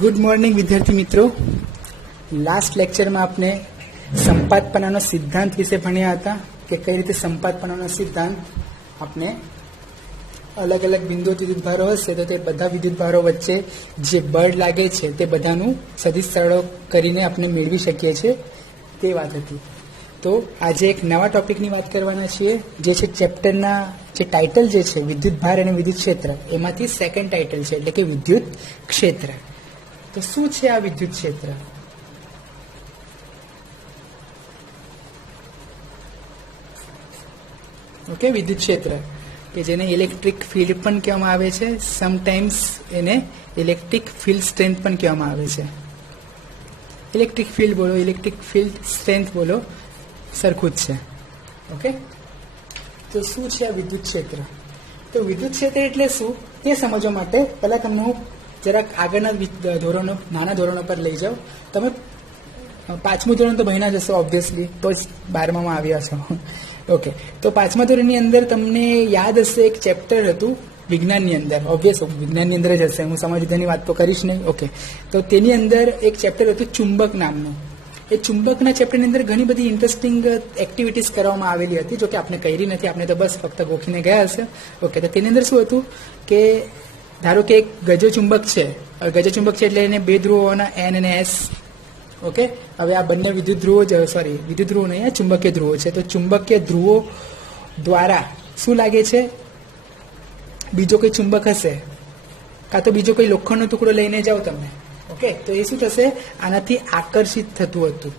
Good morning વિદ્યાર્થી મિત્રો. Last લેક્ચરમાં આપણે સંપાતપણાનો સિદ્ધાંત વિશે ભણ્યા હતા કે કઈ રીતે સંપાતપણાનો સિદ્ધાંત આપણે અલગ અલગ બિંદુઓથી વિદ્યુતભારો હશે તો તે બધા વિદ્યુતભારો વચ્ચે જે બળ લાગે છે તે બધાનું સદિશ સરળો કરીને આપણે મેળવી શકીએ છીએ તે વાત હતી. તો આજે એક નવા ટોપિકની વાત કરવાના છીએ જે છે ચેપ્ટરના જે ટાઇટલ જે છે વિદ્યુતભાર અને વિદ્યુત ક્ષેત્ર, એમાંથી સેકન્ડ ટાઇટલ છે એટલે કે વિદ્યુત ક્ષેત્ર. તો શું છે આ વિદ્યુત ક્ષેત્ર? ઓકે, વિદ્યુત ક્ષેત્ર કે જેને ઇલેક્ટ્રિક ફિલ્ડ પણ કહેવામાં આવે છે, સમટાઈમ્સ એને ઇલેક્ટ્રિક ફિલ્ડ સ્ટ્રેન્થ પણ કહેવામાં આવે છે. ઇલેક્ટ્રિક ફિલ્ડ બોલો, ઇલેક્ટ્રિક ફિલ્ડ સ્ટ્રેન્થ બોલો, સરખું જ છે. ઓકે, તો શું છે આ વિદ્યુત ક્ષેત્ર? તો વિદ્યુત ક્ષેત્ર એટલે શું તે સમજવા માટે પહેલા તમને હું જરાક આગળના ધોરણો, નાના ધોરણો પર લઈ જાઓ. તમે 5મું ધોરણ તો ભણ્યા જ હશો ઓબ્વિયસલી, તો જ 12મામાં આવ્યા છો. ઓકે, તો 5મા ધોરણની અંદર તમને યાદ હશે એક ચેપ્ટર હતું વિજ્ઞાનની અંદર, ઓબ્વિયસ વિજ્ઞાનની અંદર જ હશે, હું સમાજ વિદ્યાની વાત તો કરીશ નહીં. ઓકે, તો તેની અંદર એક ચેપ્ટર હતું ચુંબક નામનું. એ ચુંબકના ચેપ્ટરની અંદર ઘણી બધી ઇન્ટરેસ્ટિંગ એક્ટિવિટીઝ કરવામાં આવેલી હતી, જો કે આપણે કરી નથી, આપણે તો બસ ફક્ત ગોખીને ગયા હશે. ઓકે, તો તેની અંદર શું હતું કે ધારો કે એક ગજો ચુંબક છે. ગજો ચુંબક છે એટલે એને બે ધ્રુવોના N અને S. ઓકે, હવે આ બંને વિદ્યુત ધ્રુવો વિદ્યુત ધ્રુવો નહીં, આ ચુંબકીય ધ્રુવો છે. તો ચુંબકીય ધ્રુવો દ્વારા શું લાગે છે, બીજો કોઈ ચુંબક હશે કાં તો બીજો કોઈ લોખંડનો ટુકડો લઈને જાઓ તમે. ઓકે, તો એ શું થશે, આનાથી આકર્ષિત થતું હતું.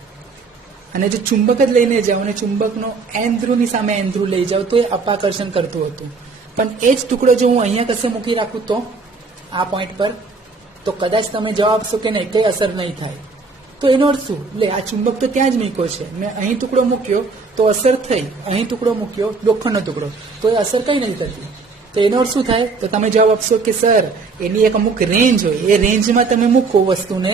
અને જો ચુંબક જ લઈને જાઓ અને ચુંબકનો N ધ્રુવની સામે N ધ્રુવ લઈ જાઓ તો એ અપાકર્ષણ કરતું હતું. પણ એ જ ટુકડો જો હું અહીંયા કશે મૂકી રાખું તો આ પોઈન્ટ પર, તો કદાચ તમે જવાબ આપશો કે નહીં, કંઈ અસર નહીં થાય. તો એનો અર્થ શું? એટલે આ ચુંબક તો ત્યાં જ મૂક્યો છે, મેં અહીં ટુકડો મૂક્યો તો અસર થઈ, અહીં ટુકડો મૂક્યો લોખંડનો ટુકડો તો એ અસર કંઈ નહીં થતી. તો એનો અર્થ શું થાય? તો તમે જવાબ આપશો કે સર એની એક અમુક રેન્જ હોય, એ રેન્જમાં તમે મૂકો વસ્તુને,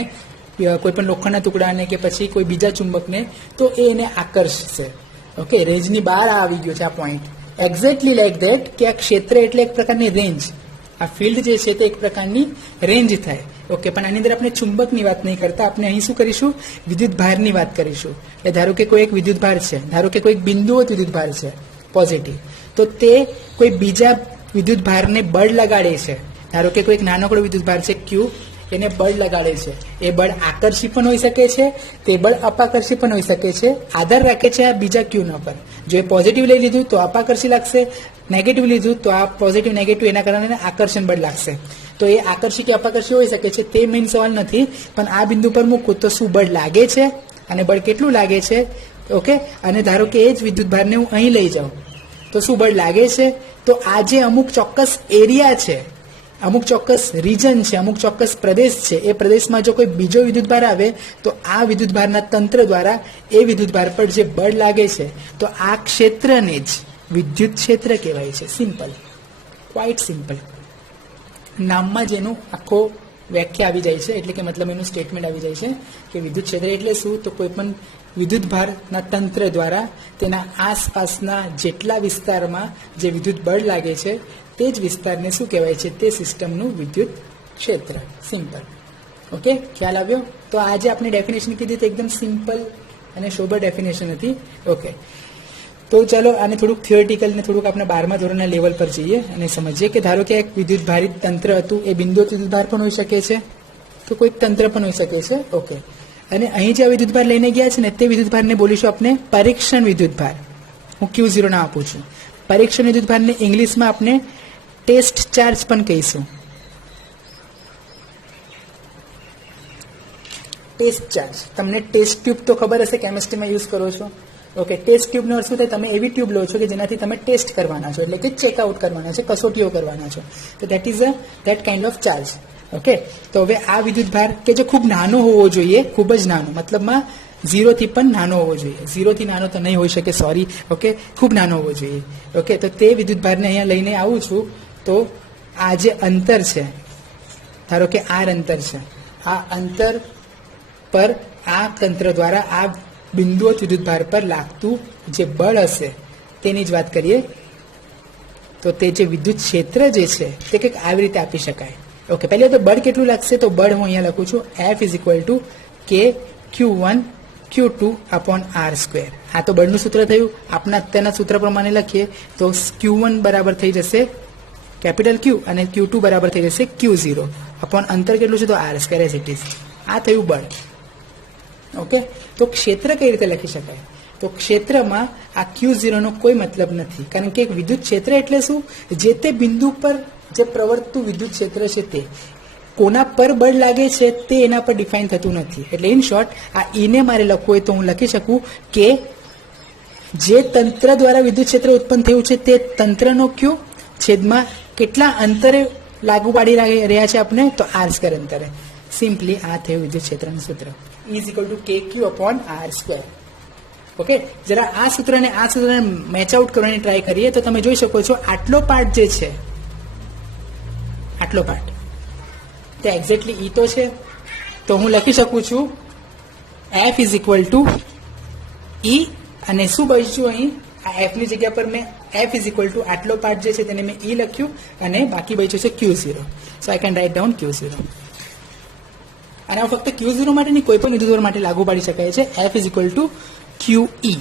કોઈ પણ લોખંડના ટુકડાને કે પછી કોઈ બીજા ચુંબકને, તો એ એને આકર્ષશે. ઓકે, રેન્જની બહાર આવી ગયો છે આ પોઈન્ટ. એક્ઝેક્ટલી લાઈક ધેટ કે આ ક્ષેત્ર એટલે એક પ્રકારની રેન્જ, આ ફિલ્ડ જે છે તે એક પ્રકારની રેન્જ થાય. ઓકે, પણ આની અંદર આપણે ચુંબકની વાત નહીં કરતા, આપણે અહીં શું કરીશું, વિદ્યુત ભારની વાત કરીશું. એટલે ધારો કે કોઈ એક વિદ્યુત ભાર છે, ધારો કે કોઈ બિંદુઓ વિદ્યુત ભાર છે પોઝિટિવ, તો તે કોઈ બીજા વિદ્યુત ભારને બળ લગાડે છે. ધારો કે કોઈ એક નાનકડો વિદ્યુત ભાર છે Q, એને બળ લગાડે છે. એ બળ આકર્ષી પણ હોઈ શકે છે, તે બળ અપાકર્ષી પણ હોઈ શકે છે. આધાર રાખે છે આ બીજા Qના પર. જો એ પોઝિટિવ લઈ લીધું તો અપાકર્ષી લાગશે, નેગેટિવ લીધું તો આ પોઝિટિવ નેગેટિવ એના કારણે આકર્ષણ બળ લાગશે. તો એ આકર્ષી કે અપાકર્ષી હોઈ શકે છે, તે મેઇન સવાલ નથી. પણ આ બિંદુ પર મૂકું તો શું બળ લાગે છે અને બળ કેટલું લાગે છે. ઓકે, અને ધારો કે એ જ વિદ્યુત ભારને હું અહીં લઈ જાઉં તો શું બળ લાગે છે. તો આ જે અમુક ચોક્કસ એરિયા છે, અમુક ચોક્કસ રીજન છે, અમુક ચોક્કસ પ્રદેશ છે, એ પ્રદેશમાં જો કોઈ બીજો વિદ્યુતભાર આવે તો આ વિદ્યુતભારના તંત્ર દ્વારા એ વિદ્યુતભાર પર જે બળ લાગે છે તો આ ક્ષેત્રને જ વિદ્યુત ક્ષેત્ર કહેવાય છે. Simple, quite simple. નામમાં જ એનું આખો વ્યાખ્યા આવી જાય છે, એટલે કે મતલબ એનું સ્ટેટમેન્ટ આવી જાય છે કે વિદ્યુત ક્ષેત્ર એટલે શું, તો કોઈ પણ વિદ્યુતભારના તંત્ર દ્વારા તેના આસપાસના જેટલા વિસ્તારમાં જે વિદ્યુત બળ લાગે છે તે જ વિસ્તારને શું કહેવાય છે, તે સિસ્ટમનું વિદ્યુત ક્ષેત્ર. સિમ્પલ. ઓકે, ખ્યાલ આવ્યો? તો આજે આપણે ડેફિનેશન કીધી તો એકદમ સિમ્પલ અને સોબર ડેફિનેશન હતી. ઓકે, તો ચાલો આને થોડુંક થિયોરિટિકલ ને થોડુંક આપણે 12મા ધોરણના લેવલ પર જઈએ અને સમજીએ કે ધારો કે એક વિદ્યુત ભારિત તંત્ર હતું, એ બિંદુઓ વિદ્યુતભાર પણ હોઈ શકે છે, તો કોઈક તંત્ર પણ હોઈ શકે છે. ઓકે, અને અહીં જે વિદ્યુતભાર લઈને ગયા છે ને તે વિદ્યુતભારને બોલીશું આપણે પરીક્ષણ વિદ્યુતભાર. હું Q0 ના આપું છું. પરીક્ષણ વિદ્યુતભારને ઇંગ્લિશમાં આપણે ટેસ્ટ ચાર્જ પણ કહીશું. Test charge. તમને ટેસ્ટ ટ્યુબ તો ખબર હશે, કેમિસ્ટ્રીમાં યુઝ કરો છો. ઓકે, ટેસ્ટ ટ્યુબનો અર્થ શું થાય, તમે એવી ટ્યુબ લો છો કે જેનાથી તમે ટેસ્ટ કરવાના છો, એટલે કે ચેકઆઉટ કરવાના છે, કસોટીઓ કરવાના છો. તો that is that kind of charge. Okay, તો હવે આ વિદ્યુતભાર કે જે ખૂબ નાનો હોવો જોઈએ, ખૂબ જ નાનો, મતલબમાં 0થી પણ નાનો હોવો જોઈએ. 0થી નાનો તો નહીં હોઈ શકે, સોરી. ઓકે, ખૂબ નાનો હોવો જોઈએ. ઓકે, તો તે વિદ્યુતભારને અહીંયા લઈને આવું છું તો આ જે અંતર છે, ધારો કે R અંતર છે, આ અંતર પર આ તંત્ર દ્વારા આ બિંદુઓ વિદ્યુતભાર પર લાગતું જે બળ હશે તેની જ વાત કરીએ તો તે જે વિદ્યુત ક્ષેત્ર જે છે તે કંઈક આવી રીતે આપી શકાય. ઓકે, પહેલી તો બળ કેટલું લાગશે, તો બળ હું અહીંયા લખું છું F ઇઝ ઇક્વલ ટુ કે Q1 Q2 upon R square. આ તો બળનું સૂત્ર થયું. આપણા અત્યારના સૂત્ર પ્રમાણે લખીએ તો Q1 બરાબર થઈ જશે કેપિટલ Q અને Q2 બરાબર થઈ જશે Q0 અપોન અંતર કેટલું છે, તો R square as it is. આ થયું બળ. ઓકે, તો ક્ષેત્ર કઈ રીતે લખી શકાય, તો ક્ષેત્રમાં આ Q0 નો કોઈ મતલબ નથી, કારણ કે વિદ્યુત ક્ષેત્ર એટલે શું, જે તે બિંદુ પર જે પ્રવર્તતું વિદ્યુત ક્ષેત્ર છે તે કોના પર બળ લાગે છે તે એના પર ડિફાઇન થતું નથી. એટલે ઇન શોર્ટ આ ઈને મારે લખવું હોય તો હું લખી શકું કે જે તંત્ર દ્વારા વિદ્યુત ક્ષેત્ર ઉત્પન્ન થયું છે તે તંત્રનો Q છેદમાં કેટલા અંતરે લાગુ પાડી રહ્યા છે આપણે, તો R સ્ક્વેર અંતરે. સિમ્પલી આ થયું વિદ્યુત ક્ષેત્રનું સૂત્ર is equal two KQ upon R square. Okay, જરા આ સૂત્રને મેચ આઉટ કરવાની ટ્રાય કરીએ તો તમે જોઈ શકો છો આટલો પાર્ટ જે છે, આટલો પાર્ટ તે એક્ઝેક્ટલી ઈ તો છે, તો હું લખી શકું છું F ઇઝ ઇક્વલ ટુ ઈ અને શું બચ્યું અહીં, આ F ની જગ્યા પર મેં F ઇઝ ઇક્વલ ટુ આટલો પાર્ટ જે છે તેને મેં ઈ લખ્યું અને બાકી બચ્યું છે Q0. So I can write down Q0. અને આ ફક્ત Q0 માટે નહીં, કોઈ પણ વિદ્યુતભાર માટે લાગુ પાડી શકાય છે. F is equal two QE.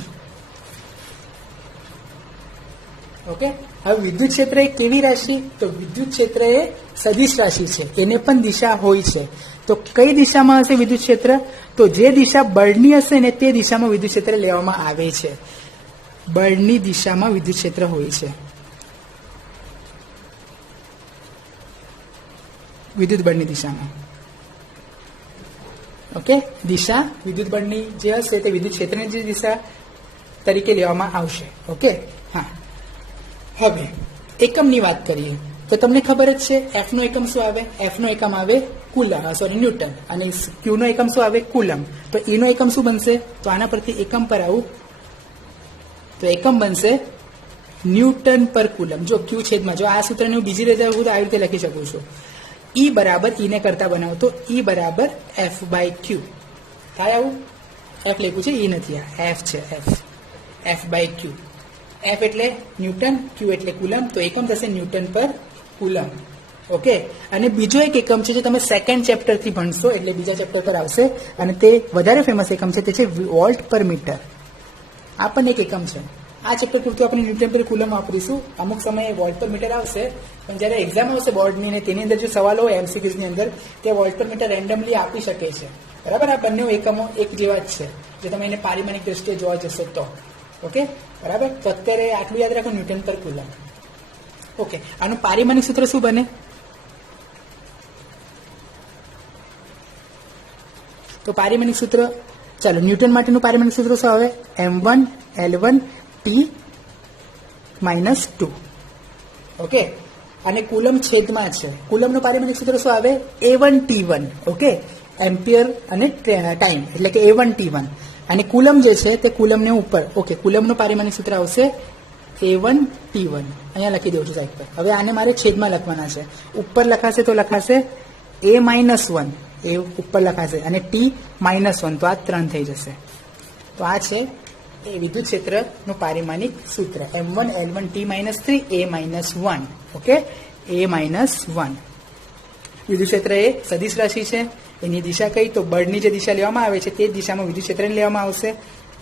Okay, હવે વિદ્યુત ક્ષેત્ર એ કેવી રાશિ, તો વિદ્યુત ક્ષેત્ર એ સદિશ રાશિ છે, એને પણ દિશા હોય છે. તો કઈ દિશામાં હશે વિદ્યુત ક્ષેત્ર, તો જે દિશા બળની હશે ને તે દિશામાં વિદ્યુત ક્ષેત્ર લેવામાં આવે છે. બળની દિશામાં વિદ્યુત ક્ષેત્ર હોય છે, વિદ્યુત બળની દિશામાં. ઓકે, દિશા વિદ્યુત બળની જે હશે તે વિદ્યુત ક્ષેત્રની જે દિશા તરીકે લેવામાં આવશે. ઓકે, હા. હવે એકમની વાત કરીએ તો તમને ખબર જ છે F નો એકમ શું આવે, F નો એકમ આવે ન્યૂટન, અને Q નો એકમ શું આવે, કુલમ. તો E નો એકમ શું બનશે, તો આના પરથી એકમ પર આવું તો એકમ બનશે ન્યૂટન પર કુલમ. જો Q છેદમાં, જો આ સૂત્રને હું બીજી રીતે આવી રીતે લખી શકું છું, E બરાબર E ને કરતા બનાવો તો E બરાબર F બાય Q થાય. આવું F લખ્યું છે, E નથી, આ F છે, F બાય Q. F એટલે ન્યૂટન, Q એટલે કુલમ, તો એકમ થશે ન્યૂટન પર કુલમ. ઓકે, અને બીજો એક એકમ છે જે તમે સેકન્ડ ચેપ્ટર થી ભણશો, એટલે બીજા ચેપ્ટર પર આવશે, અને તે વધારે ફેમસ એકમ છે, તે છે વોલ્ટ પર મીટર. આ પણ એક એકમ છે. આ ચેપ્ટર પૂરતું આપણે ન્યૂટન પર કુલમ વાપરીશું, અમુક સમયે વોલ્ટ પર મીટર આવશે, પણ જ્યારે એક્ઝામ આવશે બોર્ડની ને તેની અંદર જો સવાલો હોય MCQs ની અંદર, તે વોલ્ટ પર મીટર રેન્ડમલી આપી શકે છે. બરાબર, આ બંને એકમો એક જેવા જ છે જો તમે એને પારિમાણિક દ્રષ્ટિએ જોવા જશો તો. ઓકે, બરાબર. તો અત્યારે આટલું યાદ રાખો, ન્યૂટન પર કુલમ. ઓકે, આનું પારિમાણિક સૂત્ર શું બને, તો પારિમાણિક સૂત્ર, ચાલો ન્યૂટન માટેનું પારિમાણિક સૂત્ર શું આવે, M1 L1 T -2. ઓકે, અને કુલમ છેદમાં છે, કુલમનું પારિમાણિક સૂત્ર શું આવે, A1 T1. ઓકે, એમ્પિયર અને ટાઈમ એટલે કે A1 T1, અને કુલમ જે છે તે કુલમને ઉપર. ઓકે, કુલમનું પારિમાણિક સૂત્ર આવશે A1 T1. અહીંયા લખી દઉં છું સાઈડ પર. હવે આને મારે છેદમાં લખવાના છે. ઉપર લખાશે તો લખાશે A-1, એ ઉપર લખાશે, અને T -1, તો આ 3 થઈ જશે. તો આ છે એ વિદ્યુત ક્ષેત્રનું પારિમાણિક સૂત્ર, M1 L1 T -3 A-1. Okay, A-1. વિદ્યુત ક્ષેત્ર એ સદિશ રાશિ છે, એની દિશા કઈ, તો બળની જે દિશા લેવામાં આવે છે તે દિશામાં વિદ્યુત ક્ષેત્રને લેવામાં આવશે.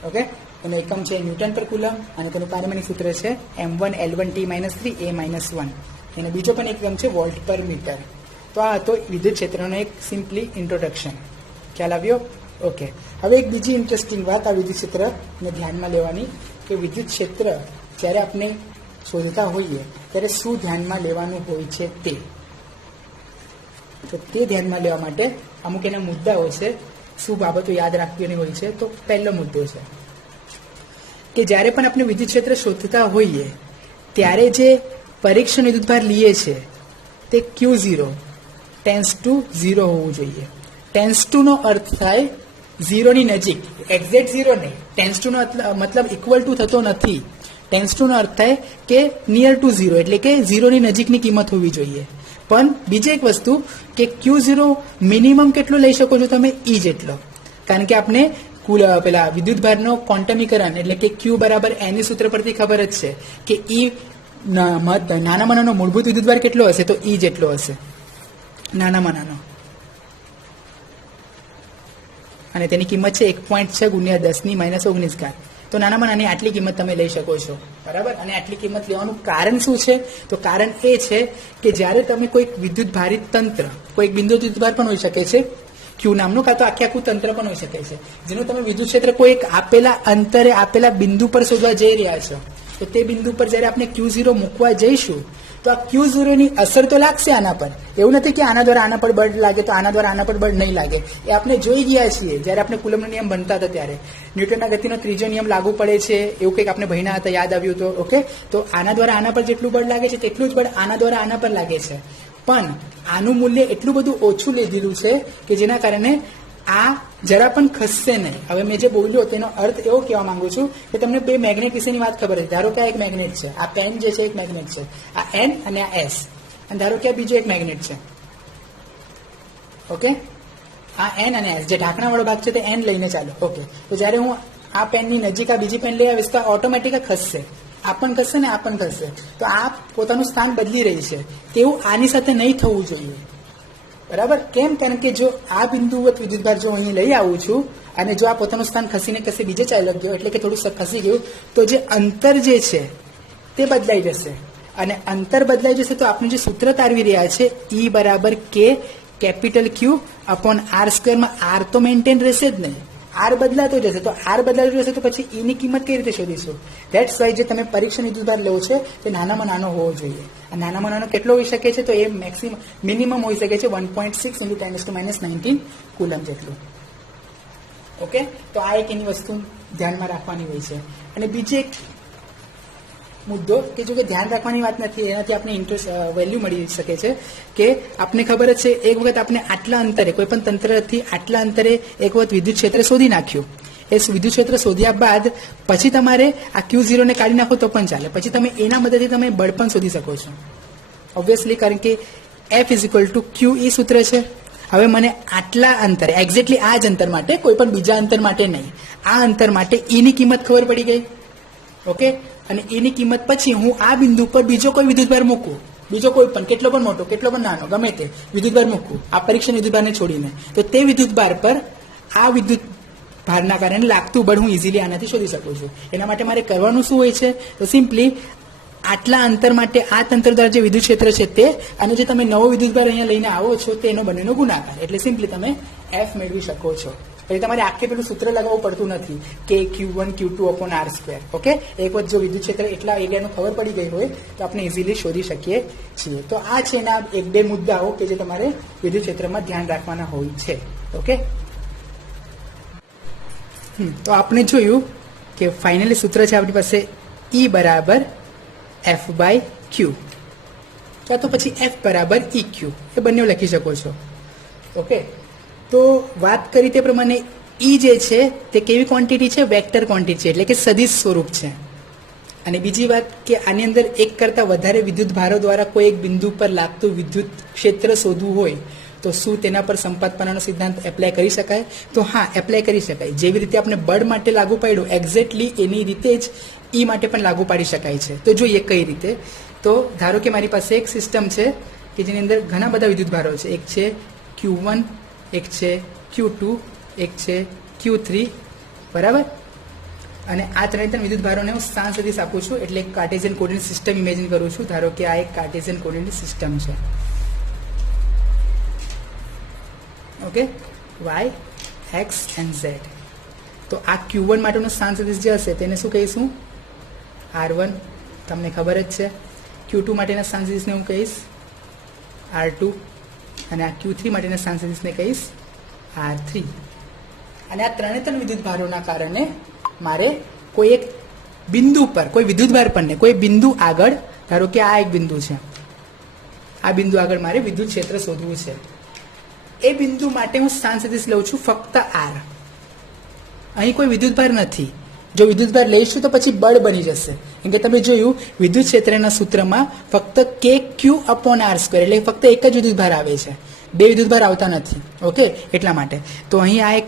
ઓકે, એનો એકમ છે ન્યૂટન પર કુલમ, અને તેનું પારિમાણિક સૂત્ર છે M1 L1 T -3 A-1. અને બીજો પણ એકમ છે વોલ્ટ પર મીટર. તો આ હતો વિદ્યુત ક્ષેત્રનો એક સિમ્પલી ઇન્ટ્રોડક્શન. ખ્યાલ આવ્યો? ઓકે, હવે એક બીજી ઇન્ટરેસ્ટિંગ વાત આ વિદ્યુત ક્ષેત્રને ધ્યાનમાં લેવાની, કે વિદ્યુત ક્ષેત્ર જ્યારે આપણે શોધતા હોઈએ ત્યારે શું ધ્યાનમાં લેવાનું હોય છે તે. તો તે ધ્યાનમાં લેવા માટે અમુક એના મુદ્દાઓ છે, શું બાબતો યાદ રાખવાની હોય છે. તો પહેલો મુદ્દો છે કે જ્યારે પણ આપણે વિદ્યુત ક્ષેત્ર શોધતા હોઈએ ત્યારે જે પરીક્ષણ વિદ્યુતભાર લઈએ છે તે Q0 ટેન્સ ટુ 0 હોવું જોઈએ. ટેન્સ ટુ નો અર્થ થાય 0 ની નજીક, એક્ઝેક્ટ 0 નહીં. ટેન્સ ટુ નો મતલબ ઇક્વલ ટુ થતો નથી. ટેન્સ ટુ નો અર્થ થાય કે નિયર ટુ 0, એટલે કે 0 ની નજીકની કિંમત હોવી જોઈએ. પણ બીજી એક વસ્તુ કે Q0 મિનિમમ કેટલો લઈ શકો છો તમે, E જેટલો, કારણ કે આપણે પેલા વિદ્યુતભારનો ક્વોન્ટમીકરણ એટલે કે Q બરાબર N સૂત્ર પરથી ખબર જ છે કે E નાનામાં નાનો મૂળભૂત વિદ્યુતભાર કેટલો હશે, તો E જેટલો હશે. નાનામાં નાનો, અને તેની કિંમત છે 1.6 ગુણ્યા 10⁻19 તો નાનામાં નાની આટલી કિંમત તમે લઈ શકો છો, બરાબર. અને આટલી કિંમત લેવાનું કારણ શું છે? તો કારણ એ છે કે જ્યારે તમે કોઈક વિદ્યુત ભારિત તંત્ર, કોઈક બિંદુ વિદ્યુતભાર પણ હોઈ શકે છે ક્યુ નામનું, કાં તો આખું તંત્ર પણ હોઈ શકે છે, જેનું તમે વિદ્યુત ક્ષેત્ર કોઈ એક આપેલા અંતરે આપેલા બિંદુ પર શોધવા જઈ રહ્યા છો. તો તે બિંદુ પર જ્યારે આપણે Q0 મૂકવા જઈશું તો આ Q0 ની અસર તો લાગશે આના પર. એવું નથી કે આના દ્વારા આના પર બળ લાગે તો આના દ્વારા આના પર બળ નહીં લાગે. એ આપણે જોઈ ગયા છીએ જ્યારે આપણે કુલમ્બનો નિયમ ભણતા હતા ત્યારે. ન્યૂટનના ગતિનો ત્રીજો નિયમ લાગુ પડે છે એવું કંઈક આપણે ભણ્યા હતા, યાદ આવ્યું તો? ઓકે, તો આના દ્વારા આના પર જેટલું બળ લાગે છે તેટલું જ બળ આના દ્વારા આના પર લાગે છે, પણ આનું મૂલ્ય એટલું બધું ઓછું લઈ દીધું છે કે જેના કારણે આ જરા પણ ખસશે નહીં. હવે મેં જે બોલ્યો તેનો અર્થ એવો કહેવા માંગુ છું કે તમને બે મેગ્નેટ વિશેની વાત ખબર છે. ધારો કે આ એક મેગ્નેટ છે, આ પેન જે છે એક મેગ્નેટ છે, આ N અને આ S, અને ધારો કે આ બીજો એક મેગ્નેટ છે. ઓકે, આ N અને S, જે ઢાંકણાવાળો ભાગ છે તે N લઈને ચાલો. ઓકે, તો જ્યારે હું આ પેનની નજીક આ બીજી પેન લઈ આવીશ તો ઓટોમેટિક ખસશે, આ પણ ખસશે ને આ પણ ખસશે. તો આ પોતાનું સ્થાન બદલી રહી છે, તેવું આની સાથે નહીં થવું જોઈએ, બરાબર. કેમ? કારણ કે જો આ બિંદુવત વિદ્યુતભાર જો અહીં લઈ આવું છું અને જો આ પોતાનું સ્થાન ખસીને કશે બીજે ચાલ્યો ગયો, એટલે કે થોડું ખસી ગયું, તો જે અંતર જે છે તે બદલાઈ જશે. અને અંતર બદલાઈ જશે તો આપણે જે સૂત્ર તારવી રહ્યા છે E બરાબર K capital Q upon R², માં R તો મેન્ટેન રહેશે જ નહીં, R બદલાતો જશે. તો R બદલાતો જશે તો પછી E ની કિંમત કઈ રીતે શોધીશું? ધેટ્સ વાય જે તમે પરીક્ષણ વિદ્યુતભાર લેવો છે તે નાનામાં નાનો હોવો જોઈએ. આ નાનામાં નાનો કેટલો હોઈ શકે છે? તો એ મિનિમમ હોઈ શકે છે 1.6 × 10⁻19 કુલમ જેટલું. ઓકે, તો આ એક એની વસ્તુ ધ્યાનમાં રાખવાની હોય છે. અને બીજી એક મુદ્દો કે જો કે ધ્યાન રાખવાની વાત નથી, એનાથી આપણે ઇન્ટરેસ્ટ વેલ્યુ મળી શકે છે કે આપને ખબર જ છે એક વખત આપણે આટલા અંતરે કોઈ પણ તંત્રથી આટલા અંતરે એક વખત વિદ્યુત ક્ષેત્ર શોધી નાખ્યું. એ વિદ્યુત ક્ષેત્ર શોધ્યા બાદ પછી તમારે આ Q0 ને કાઢી નાખો તો પણ ચાલે. પછી તમે એના મદદથી તમે બળ પણ શોધી શકો છો ઓબ્વિયસલી, કારણ કે F = QE સૂત્ર છે. હવે મને આટલા અંતરે એક્ઝેક્ટલી આ જ અંતર માટે, કોઈ પણ બીજા અંતર માટે નહીં, આ અંતર માટે E ની કિંમત ખબર પડી ગઈ. ઓકે, અને E ની કિંમત પછી હું આ બિંદુ પર બીજો કોઈ વિદ્યુતભાર મૂકું, બીજો કોઈ પણ, કેટલો પણ મોટો કેટલો પણ નાનો ગમે તે વિદ્યુતભાર મૂકું આ પરીક્ષણ વિદ્યુતભારને છોડીને, તો તે વિદ્યુતભાર પર આ વિદ્યુત ભારના કારણે લાગતું બળ હું ઇઝીલી આનાથી શોધી શકું છું. એના માટે મારે કરવાનું શું હોય છે? તો સિમ્પલી આટલા અંતર માટે આ તંત્ર દ્વારા જે વિદ્યુત ક્ષેત્ર છે તે, અને જે તમે નવો વિદ્યુતભાર અહીંયા લઈને આવો છો તેનો બંનેનો ગુણાકાર, એટલે સિમ્પલી તમે F મેળવી શકો છો. પછી તમારે આખે પેલું સૂત્ર લગાવવું પડતું નથી કે Q1 Q2 upon R². Okay, એક વખત જો વિદ્યુત ક્ષેત્ર એટલા એરિયાનું ખબર પડી ગઈ હોય તો આપણે ઇઝીલી શોધી શકીએ છીએ. તો આ છે એના એક બે મુદ્દાઓ કે જે તમારે વિદ્યુત ક્ષેત્રમાં ધ્યાન રાખવાના હોય છે. ઓકે, તો આપણે જોયું કે ફાઇનલી સૂત્ર છે આપણી પાસે E બરાબર F/Q, કાં તો પછી F બરાબર EQ, એ બંને લખી શકો છો. ઓકે, તો વાત કરી તે પ્રમાણે E જે છે તે કેવી ક્વોન્ટિટી છે? વેક્ટર ક્વોન્ટિટી છે, એટલે કે સદિશ સ્વરૂપ છે. અને બીજી વાત કે આની અંદર એક કરતાં વધારે વિદ્યુત ભારો દ્વારા કોઈ એક બિંદુ પર લાગતું વિદ્યુત ક્ષેત્ર શોધવું હોય તો શું તેના પર સંપાતપણાનો સિદ્ધાંત એપ્લાય કરી શકાય? તો હા, એપ્લાય કરી શકાય. જેવી રીતે આપણે બળ માટે લાગુ પાડ્યું એક્ઝેક્ટલી એની રીતે જ E માટે પણ લાગુ પાડી શકાય છે. તો જોઈએ કઈ રીતે. તો ધારો કે મારી પાસે એક સિસ્ટમ છે કે જેની અંદર ઘણા બધા વિદ્યુત ભારો છે. એક છે Q1, એક છે Q2, એક છે Q3, બરાબર. અને આ ત્રણ વિદ્યુત ભારોને હું સ્થાન સદિશ આપું છું, એટલે એક કાર્ટેશિયન કોઓર્ડિનેટ સિસ્ટમ ઇમેજિન કરું છું. ધારો કે આ એક કાર્ટેશિયન કોઓર્ડિનેટ સિસ્ટમ છે. Okay, Y, X and Z. તો આ Q1 માટેનું સ્થાન સદિશ જે હશે તેને શું કહીશું? R1, તમને ખબર જ છે. Q2 માટેના સ્થાન સદિશને હું કહીશ R2, અને આ Q3 માટેના સ્થાન સદિશને કહીશ R3. અને આ ત્રણ વિદ્યુત ભારોના કારણે મારે કોઈ એક બિંદુ પર, કોઈ વિદ્યુતભાર પરને કોઈ બિંદુ આગળ, ધારો કે આ એક બિંદુ છે, આ બિંદુ આગળ મારે વિદ્યુત ક્ષેત્ર શોધવું છે. એ બિંદુ માટે હું સ્થાન સદિશ લઉં છું ફક્ત R. અહીં કોઈ વિદ્યુતભાર નથી. જો વિદ્યુતભાર લઈશું તો પછી બળ બની જશે. કેમ કે તમે જોયું વિદ્યુત ક્ષેત્રના સૂત્રમાં ફક્ત KQ/R², એટલે ફક્ત એક જ વિદ્યુતભાર આવે છે, બે વિદ્યુતભાર આવતા નથી. ઓકે, એટલા માટે તો અહીં આ એક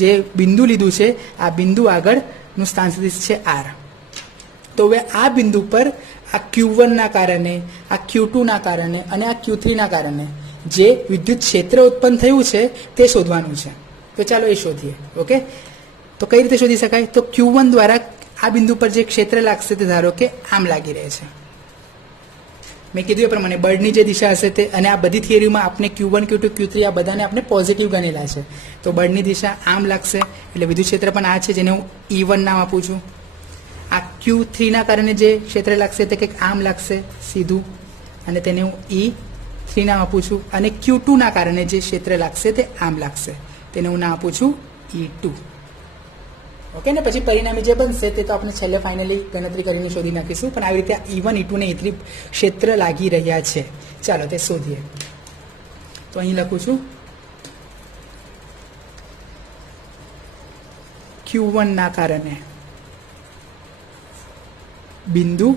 જે બિંદુ લીધું છે, આ બિંદુ આગળનું સ્થાન સદિશ છે R. તો હવે આ બિંદુ પર આ Q1 ના કારણે, આ Q2 ના કારણે અને આ Q3 ના કારણે જે વિદ્યુત ક્ષેત્ર ઉત્પન્ન થયું છે તે શોધવાનું છે. તો ચાલો એ શોધીએ. ઓકે, તો કઈ રીતે શોધી શકાય? તો Q1 દ્વારા આ બિંદુ પર જે ક્ષેત્ર લાગશે તે ધારો કે આમ લાગી રહે છે. મેં કીધું એ પ્રમાણે બળની જે દિશા હશે તે, અને આ બધી થિયરીમાં આપણે Q1 Q2 Q3 આ બધાને આપણે પોઝિટિવ ગણેલા છે. તો બળની દિશા આમ લાગશે એટલે વિદ્યુત ક્ષેત્ર પણ આ છે, જેને હું E1 નામ આપું છું. આ Q3 ના કારણે જે ક્ષેત્ર લાગશે તે કંઈક આમ લાગશે સીધું, અને તેને હું E3 નામ આપું છું. અને Q2 ના કારણે જે ક્ષેત્ર લાગશે તે આમ લાગશે, તેને હું નામ આપું છું E2. ઓકે, ને પછી પરિણામી જે બનશે તે તો આપણે છેલ્લે ફાઇનલી ગણતરી કરીને શોધી નાખીશું. પણ આવી રીતે E1 E2 ને E3 ક્ષેત્ર લાગી રહ્યા છે. ચાલો તે શોધીએ. તો અહીં લખું છું Q1 ના કારણે બિંદુ,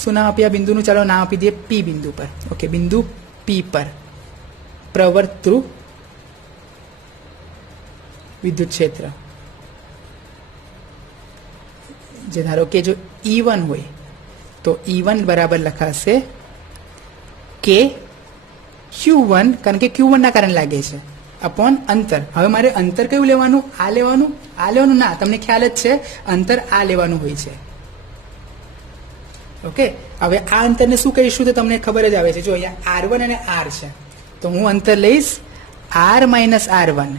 શું નામ આપ્યા બિંદુનું? ચાલો નામ આપી દઈએ P બિંદુ પર. ઓકે, બિંદુ P પર પ્રવર્તતું વિદ્યુત ક્ષેત્ર, જે ધારો કે જો E1 હોય તો E1 બરાબર લખાશે કે Q1, કારણ કે Q1 ના કારણે લાગે છે, અપોન અંતર. હવે મારે અંતર કયું લેવાનું? આ લેવાનું? આ લેવાનું ના, તમને ખ્યાલ જ છે અંતર આ લેવાનું હોય છે. ઓકે, હવે આ અંતરને શું કહીશું તો તમને ખબર જ આવે છે. જો અહીંયા R1 અને R છે, તો હું અંતર લઈશ R માઇનસ R1.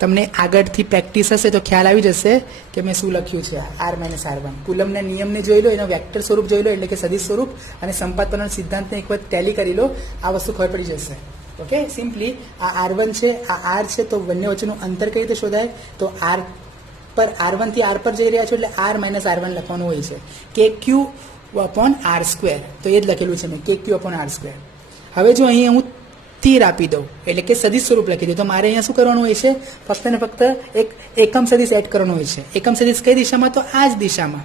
તમને આગળથી પ્રેક્ટિસ હશે તો ખ્યાલ આવી જશે કે મેં શું લખ્યું છે. R માઇનસ R1 કુલમના નિયમને જોઈ લો, એનો વેક્ટર સ્વરૂપ જોઈ લો, એટલે કે સદિશ સ્વરૂપ, અને સંપાત સિદ્ધાંતને એક વખત ટેલી કરી લો, આ વસ્તુ ખબર પડી જશે. ઓકે, સિમ્પલી આ R1 છે, આ R છે, તો બંને વચ્ચેનું અંતર કઈ રીતે શોધાય? તો R પર R1 થી R પર જઈ રહ્યા છો એટલે R માઇનસ R1 લખવાનું હોય છે. કે Q અપોન R સ્ક્વેર, તો એ જ લખેલું છે મેં, કે Q અપોન R સ્ક્વેર. હવે જો અહીં હું તીર આપી દઉં, એટલે કે સદિશ સ્વરૂપ લખી દઉં, તો મારે અહીંયા શું કરવાનું હોય છે? ફક્ત ને ફક્ત એક એકમ સદિશ એડ કરવાનો હોય છે. એકમ સદિશ કઈ દિશામાં? તો આ જ દિશામાં.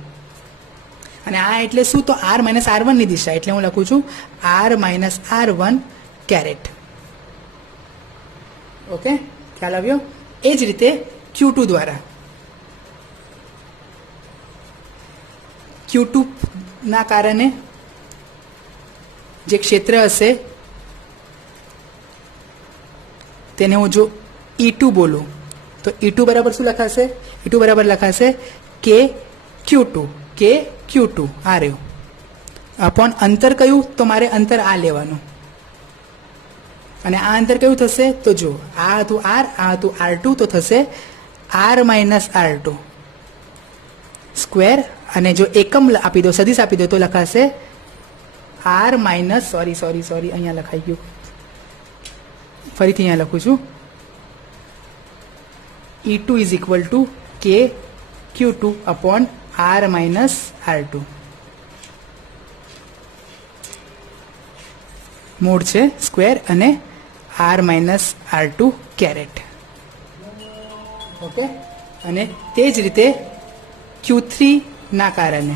અને આ એટલે શું? તો R માઇનસ R1 ની દિશા, એટલે હું લખું છું R minus R1 caret. Okay, ખ્યાલ આવ્યો? એ જ રીતે Q2 દ્વારા Q2 ના કારણે જે ક્ષેત્ર હશે તેને હું જો E2 બોલું તો E2 બરાબર શું લખાશે? E2 બરાબર લખાશે કે Q2, કે Q2 આ રહ્યું, અપોન અંતર કયું? તો મારે અંતર આ લેવાનું. અને આ અંતર કયું થશે? તો જો આ હતું R, આ હતું R2, તો થશે R માઇનસ R2 સ્ક્વેર. અને જો એકમ આપી દો, સદિશ આપી દો, તો લખાશે R માઇનસ, સોરી અહીંયા લખાઈ ગયું, ફરીથી અહીંયા લખું છું, E2 ઇઝ ઇક્વલ ટુ કે Q2 upon R minus R2. મૂળ છે સ્ક્વેર અને R minus R2 caret. Okay, અને તે જ રીતે Q3 ના કારણે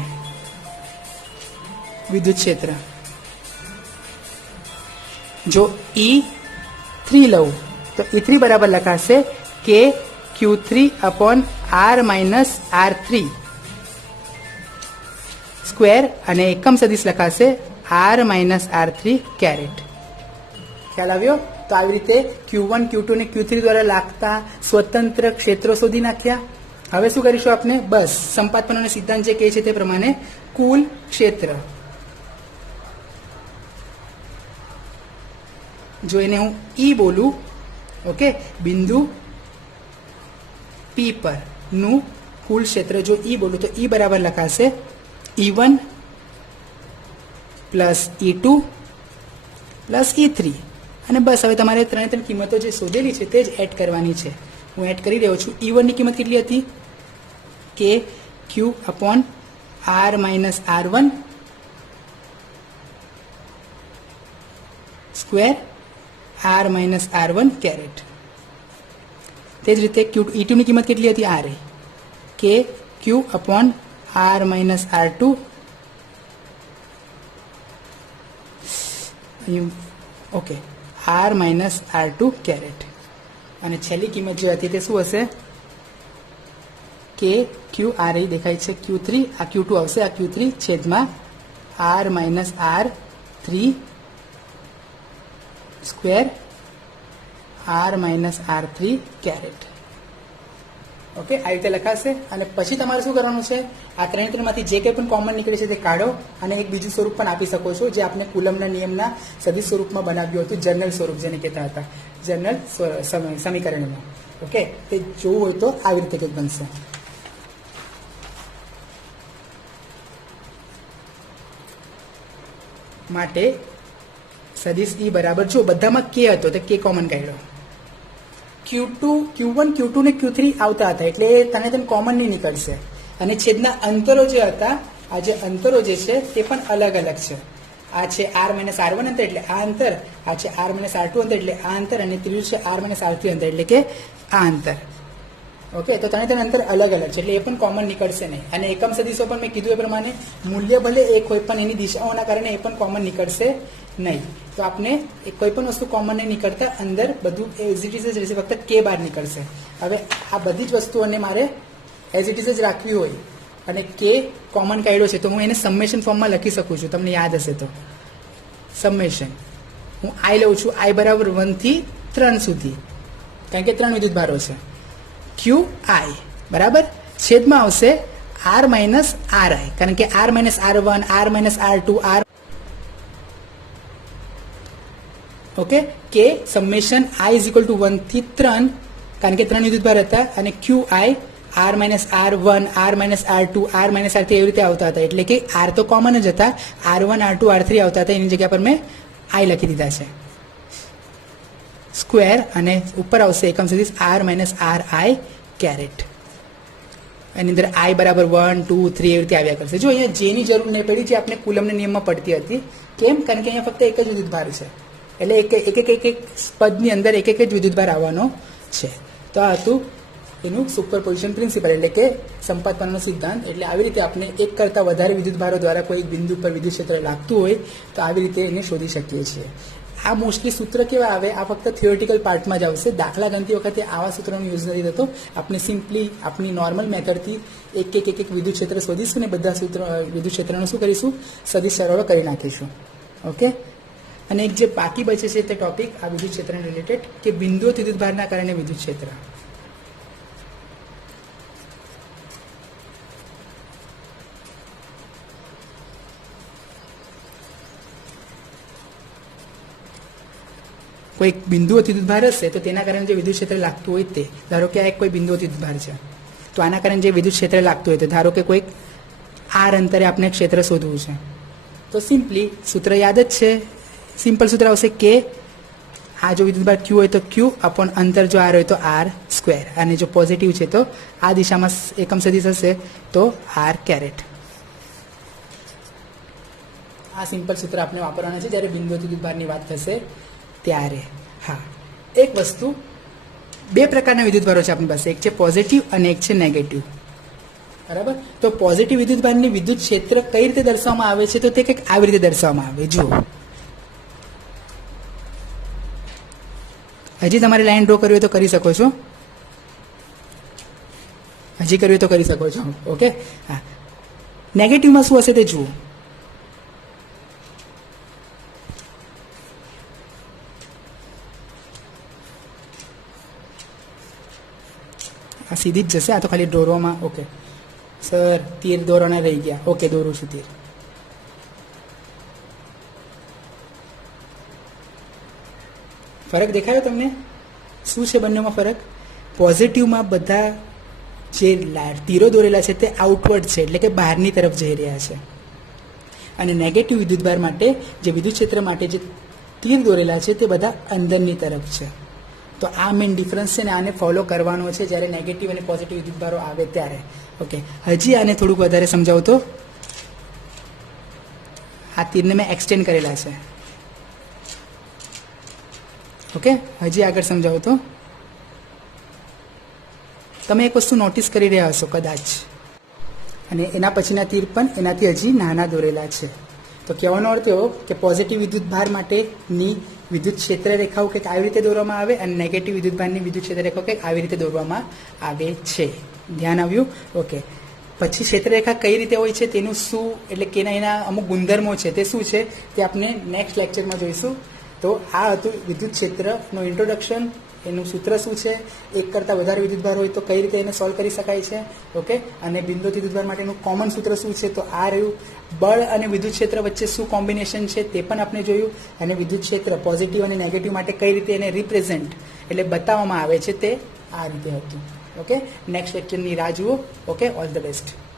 વિદ્યુત ક્ષેત્ર, જો E3 લઉં તો E3 બરાબર લખાશે કે Q3 upon R minus R3 square, અને એકમ સદિશ લખાશે R માઇનસ R3 કેરેટ. ખ્યાલ આવ્યો? તો આવી રીતે Q1, Q2 ને Q3 દ્વારા લાગતા સ્વતંત્ર ક્ષેત્રો શોધી નાખ્યા. હવે શું કરીશું આપણે? બસ સંપાતપનોનો સિદ્ધાંત જે કહે છે તે પ્રમાણે કુલ ક્ષેત્ર, જો એને હું E બોલું, ઓકે, બિંદુ P પર નું કુલ ક્ષેત્ર જો E બોલું તો E બરાબર લખાશે E1 plus E2 plus E3. અને બસ હવે તમારે ત્રણે કિંમતો જે શોધેલી છે તે જ એડ કરવાની છે. હું એડ કરી રહ્યો છું. E1 ની કિંમત કેટલી હતી? કે Q upon R minus R1 square R minus R1 caret. તે જ રીતે E2 ની કિંમત કેટલી હતી? આ રહી, કે Q upon R minus R2 okay R minus R2 caret. અને છેલ્લી કિંમત જે હતી તે શું હશે? કે Q આ રહી દેખાય છે Q3, આ Q2 આવશે, આ Q3 છેદમાં R minus R3 square R minus R3 caret. Okay, આ રીતે લખાશે. અને પછી તમારે શું કરવાનું છે, આ ત્રણમાંથી જે કંઈ પણ કોમન નીકળે છે તે કાઢો અને એક બીજું સ્વરૂપ પણ આપી શકો છો, જે આપણે કુલમના નિયમના સદિશ સ્વરૂપમાં બનાવ્યું હતું, જનરલ સ્વરૂપ જેને કહેતા હતા, જનરલ સમીકરણમાં. ઓકે, તે જોવું હોય તો આવી રીતે કંઈક બનશે. માટે સદિશ E બરાબર, જો બધામાં કે હતો તો કે કોમન કાઢ્યો. Q1, Q2 ને Q3 આવતા હતા એટલે તને કોમન નહીં નીકળશે. અને છેદના અંતરો જે હતા, આ જે અંતરો જે છે તે પણ અલગ અલગ છે. આ છે R માઇનસ R1 અંતર એટલે આ અંતર, આ છે R માઇનસ R2 અંતર એટલે આ અંતર, અને ત્રીજું છે R માઇનસ R3 અંતર એટલે કે આ અંતર. ઓકે, તો તને અંતર અલગ અલગ છે એટલે એ પણ કોમન નીકળશે નહીં. અને એકમ સદિશો પણ મેં કીધું એ પ્રમાણે મૂલ્ય ભલે એક હોય પણ એની દિશાઓના કારણે એ પણ કોમન નીકળશે નહીં. તો આપણે કોઈ પણ વસ્તુ કોમન નહીં નીકળતા, અંદર બધું એઝ ઇટ ઇઝ જ રહેશે, ફક્ત કે બહાર નીકળશે. હવે આ બધી જ વસ્તુઓને મારે એઝ ઇટ ઇઝ જ રાખવી હોય અને કે કોમન કાઢ્યો છે તો હું એને સમેશન ફોર્મમાં લખી શકું છું. તમને યાદ હશે તો સમેશન હું આઈ લઉં છું, આઈ બરાબર 1 થી 3 સુધી, કારણ કે 3 વિદ્યુત ભારો છે. ક્યુ આઈ બરાબર છેદમાં આવશે આર માઇનસ આર આઈ, કારણ કે R minus R1, R minus R2, R. Okay, કે summation I is equal to 1 થી 3, કારણ કે 3 વિદ્યુત ભાર હતા, અને Q I R minus R1, R minus R2, R minus R3 એવી રીતે આવતા હતા. એટલે કે આર તો કોમન જ હતા, R1, R2, R3 આવતા હતા, એની જગ્યા પર મેં આઈ લખી દીધા છે સ્ક્વેર, અને ઉપર આવશે એકમ સદિશ R minus R I caret. એની અંદર આઈ બરાબર 1, 2, 3 એવી રીતે આવ્યા કરશે. જો અહીંયા જેની જરૂર નહીં પડી, જે આપણે કુલમના નિયમમાં પડતી હતી. કેમ? કારણ કે અહીંયા ફક્ત એક જ વિદ્યુતભાર છે, એટલે એક પદની અંદર એક જ વિદ્યુતભાર આવવાનો છે. તો આ હતું એનું સુપરપોઝિશન પ્રિન્સિપલ, એટલે કે સંપાતપણાનો સિદ્ધાંત. એટલે આવી રીતે આપણે એક કરતાં વધારે વિદ્યુતભારો દ્વારા કોઈ બિંદુ પર વિદ્યુત ક્ષેત્ર લાગતું હોય તો આવી રીતે એને શોધી શકીએ છીએ. આ મોસ્ટલી સૂત્ર કેવા આવે, આ ફક્ત થિયોરિટિકલ પાર્ટમાં જ આવશે. દાખલા ગણતી વખતે આવા સૂત્રનો યુઝ નથી થતો. આપણે સિમ્પલી આપણી નોર્મલ મેથડથી એક વિદ્યુત ક્ષેત્ર શોધીશું ને બધા વિદ્યુત ક્ષેત્રનો શું કરીશું, સદિશ સરવાળો કરી નાખીશું. ઓકે, અને એક જે બાકી બચે છે તે ટોપિક આ વિદ્યુત ક્ષેત્રને રિલેટેડ, કે બિંદુઓ વિદ્યુતભારના કારણે વિદ્યુત ક્ષેત્ર. કોઈ બિંદુઓ વિદ્યુતભાર હશે તો તેના કારણે જે વિદ્યુત ક્ષેત્ર લાગતું હોય તે, ધારો કે આ એક કોઈ બિંદુઓ વિદ્યુતભાર છે તો આના કારણે જે વિદ્યુત ક્ષેત્ર લાગતું હોય તો ધારો કે કોઈક આર અંતરે આપણે ક્ષેત્ર શોધવું છે તો સિમ્પલી સૂત્ર યાદ જ છે. સિમ્પલ સૂત્ર આવશે કે આ જો વિદ્યુતભાર ક્યુ હોય તો ક્યુ અપોન અંતર જો આર હોય તો આર સ્ક્વેર, અને જો પોઝિટિવ છે તો આ દિશામાં એકમ સદિશ હશે તો આર કેરેટ. આ સિમ્પલ સૂત્ર આપણે વાપરવાના છે જ્યારે બિંદુઓ વિદ્યુતભારની વાત થશે ત્યારે. હા, એક વસ્તુ, બે પ્રકારના વિદ્યુતભારો છે આપણી પાસે, એક છે પોઝિટિવ અને એક છે નેગેટિવ. બરાબર, તો પોઝિટિવ વિદ્યુતભારની વિદ્યુત ક્ષેત્ર કઈ રીતે દર્શાવવામાં આવે છે તો તે કંઈક આવી રીતે દર્શાવવામાં આવે. જુઓ, હજી તમારે લાઈન ડ્રો કરવી હોય તો કરી શકો છો, હજી કરવી હોય તો કરી શકો છો. ઓકે, હા, નેગેટિવમાં શું હશે તે જુઓ. આ સીધી જ જશે, આ તો ખાલી દોરવામાં. ઓકે સર, તીર દોરવાના રહી ગયા. ઓકે, દોરું છું તીર. ફરક દેખાયો તમને? શું છે બંનેમાં ફરક? પોઝિટિવમાં બધા જે તીરો દોરેલા છે તે આઉટવર્ડ છે, એટલે કે બહારની તરફ જઈ રહ્યા છે, અને નેગેટિવ વિદ્યુતભાર માટે જે વિદ્યુત ક્ષેત્ર માટે જે તીર દોરેલા છે તે બધા અંદરની તરફ છે. તો આ મેઇન ડિફરન્સ છે ને આને ફોલો કરવાનો છે જ્યારે નેગેટિવ અને પોઝિટિવ વિદ્યુતભારો આવે ત્યારે. ઓકે, હજી આને થોડુંક વધારે સમજાવું તો આ તીરને મેં એક્સટેન્ડ કરેલા છે. ઓકે, હજી આગળ સમજાવું તો તમે એક વસ્તુ નોટિસ કરી રહ્યા હશો કદાચ, અને એના પછીના તીર પણ એનાથી હજી નાના દોરેલા છે. તો કહેવાનો અર્થ એવો કે પોઝિટિવ વિદ્યુતભાર માટેની વિદ્યુત ક્ષેત્ર રેખાઓ કંઈક આવી રીતે દોરવામાં આવે અને નેગેટિવ વિદ્યુતભારની વિદ્યુત ક્ષેત્ર રેખાઓ કંઈક આવી રીતે દોરવામાં આવે છે. ધ્યાન આવ્યું? ઓકે, પછી ક્ષેત્રરેખા કઈ રીતે હોય છે તેનું શું, એટલે કે એના અમુક ગુણધર્મો છે તે શું છે તે આપણે નેક્સ્ટ લેક્ચરમાં જોઈશું. તો આ હતું વિદ્યુત ક્ષેત્રનું ઇન્ટ્રોડક્શન એનું સૂત્ર શું છે, એક કરતાં વધારે વિદ્યુતભાર હોય તો કઈ રીતે એને સોલ્વ કરી શકાય છે, ઓકે, અને બિંદુથી વિદ્યુતભાર માટેનું કોમન સૂત્ર શું છે, તો આ રહ્યું. બળ અને વિદ્યુત ક્ષેત્ર વચ્ચે શું કોમ્બિનેશન છે તે પણ આપણે જોયું, અને વિદ્યુત ક્ષેત્ર પોઝિટિવ અને નેગેટિવ માટે કઈ રીતે એને રિપ્રેઝેન્ટ એટલે બતાવવામાં આવે છે તે આ રીતે હતું. ઓકે, નેક્સ્ટ લેક્ચરની રાહ જુઓ. Okay, all the best.